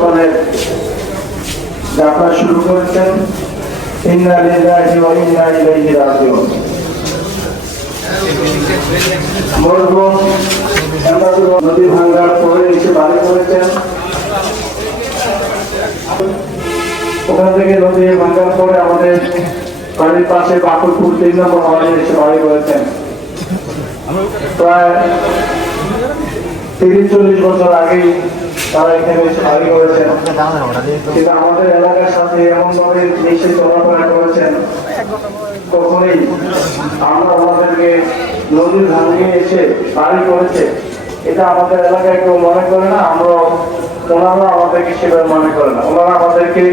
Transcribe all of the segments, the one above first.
সন্তানের যাত্রা শুরু করেছেন। ইন্না লিল্লাহি ওয়া ইন্না ইলাইহি রাজিউন। মরহুম নদী ভাঙ্গার পরে এসে বাড়ি করেছেন। ওখান থেকে নদী ভাঙ্গার পরে আমাদের বাড়ির পাশে বাকুরপুর 3 নম্বর ওয়ার্ডে এসে বাড়ি করেছেন। প্রায় 30-40 বছর আগেই তারা এখানে এসে বাড়ি করেছেন, কিন্তু আমাদের এলাকার সাথে এমন ভাবে মিশে চলাফেরা করেছেন, কখনোই আমরা ওনাদেরকে নদী ভাঙিয়ে এসে বাড়ি করেছে এটা আমাদের এলাকায় কেউ মনে করে না। ওনারা আমাদেরকে সেভাবে মনে করে না। ওনারা আমাদেরকে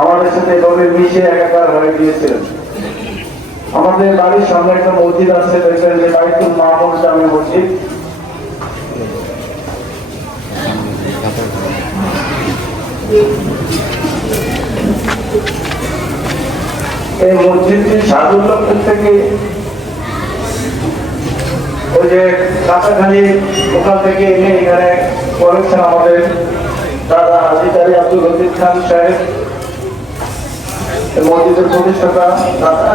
আমাদের সাথে এভাবে মিশে একাকার হয়ে গিয়েছিলেন। আমাদের বাড়ির সামনে একটা মসজিদ আছে, দেখবেন যে বাইতুল মামুর জামে মসজিদ। এই মসজিদটি সাধুল্লাপুর থেকে ওই যে কাছাখালি ওখান থেকে এনে এখানে করেছেন আমাদের দাদা হাজী কারি আব্দুল লতিফ খান সাহেব, মসজিদের প্রতিষ্ঠাতা দাদা।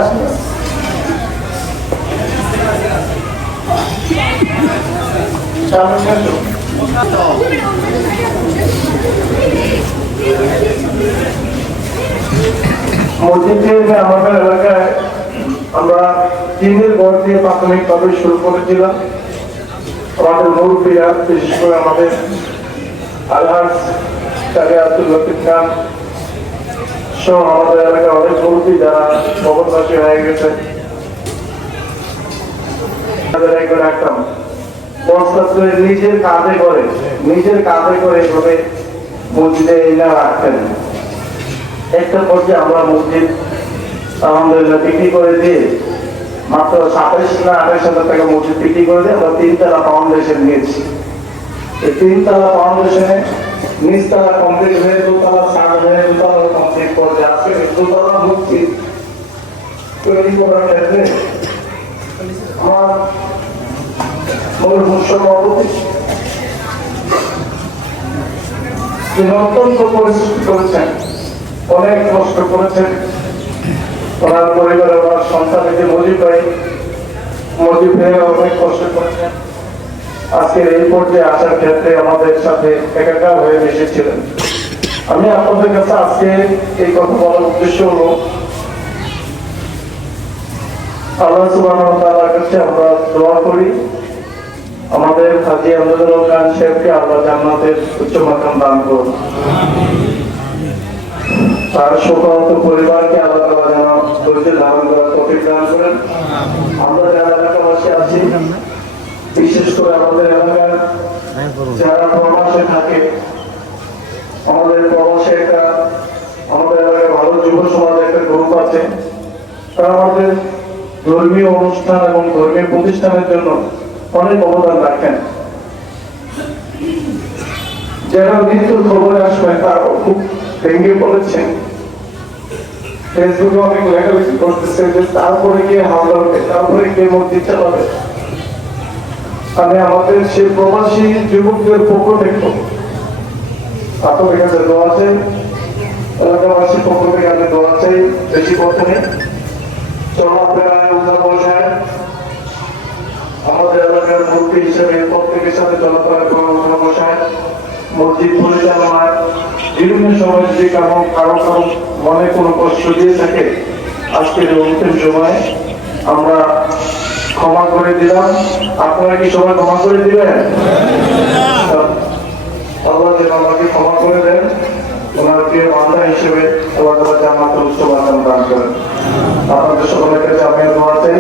মসজিদটি আমাদের এলাকায় আমরা টিনের ঘর দিয়ে প্রাথমিকভাবে শুরু করেছিলাম। আমাদের মুরব্বীরা, বিশেষ করে আমাদের আলহাজ কারি আব্দুল লতিফ খান সহ আমাদের এলাকায় অনেক মুরব্বী যারা ভবনবাসী হয়ে গেছে, রাখতাম নিজের কাঁধে করে এভাবে মসজিদে এনে রাখতেন। একটা পর্যায়ে আমরা মসজিদ আলহামদুলিল্লাহ বিক্রি করে দিয়ে মাত্র 27 না 28,000 টাকা মসজিদ বিক্রি করে দিয়ে আমরা 3তলা ফাউন্ডেশন নিয়েছি। এই 3তলা ফাউন্ডেশনে নিচতলা কমপ্লিট হয়ে 2তলা ছাদ হয়ে 2তলা কমপ্লিট করে আজকে 2তলা মসজিদ তৈরি করার ক্ষেত্রে আমার অত্যন্ত পরিশ্রম করেছেন, অনেক কষ্ট করেছেন। ওনার পরিবারে ওনার সন্তান মজিব ভাই অনেক কষ্ট করেছেন। আজকের এই পর্যায়ে আসার ক্ষেত্রে আমাদের সাথে একাকার হয়ে এসেছিলেন। আমি আপনাদের কাছে আজকে এই কথা বলার উদ্দেশ্য হলো, আল্লাহ সুবহানাহু ওয়া তাআলার কাছে আমরা দোয়া করি আমাদের হাজী আমজাদুল খান সাহেবকে আল্লাহ জান্নাতের উচ্চ মাকাম দান করুন। তার শোকাহত পরিবারকে আল্লাহ তাআলা যেন ধৈর্য ধারণ করার তৌফিক দান করেন। আমরা যারা এলাকাবাসী আছি, বিশেষ করে আমাদের এলাকার যারা প্রবাসে থাকে, আমাদের এলাকায় ভালো যুব সমাজের একটা গ্রুপ আছে, তারা আমাদের ধর্মীয় অনুষ্ঠান এবং ধর্মীয় প্রতিষ্ঠানের জন্য অনেক অবদান রাখেন। যারা মৃত্যুর খবরে আসবে তারাও খুব ভেঙে পড়েছেন। ফেসবুকে অনেক লেখালেখি করতেছে যে তারপরে গিয়ে হামলা হবে, তারপরে গিয়ে মসজিদ চালাবে। আমি আমাদের সেই প্রবাসী যুবকদের পক্ষ থেকে আপনাদের কাছে দোয়া চাই, এলাকাবাসীর পক্ষ থেকে আমি দোয়া চাই, বেশি কথা নেই, চলাফেরায় উঠা বসায় আমাদের এলাকার মুরব্বী হিসেবে প্রত্যেকের সাথে চলাফেরা করা, উঠা বসায় মসজিদ পরিচালনায় বিভিন্ন সময় যদি কারো মনে কোনো কষ্ট দিয়ে থাকে, আজকের অন্তিম সময় আমরা ক্ষমা করে দিলাম। আপনারা কি সবাই ক্ষমা করে দিবেন? আল্লাহ যেন আমাকে ক্ষমা করে দেন, ওনার প্রিয় বান্দা হিসেবে আল্লাহ তাআলা জান্নাতুল উচ্চ মাকাম দান করেন। আপনাদের সকলের কাছে আমি দোয়া চাই।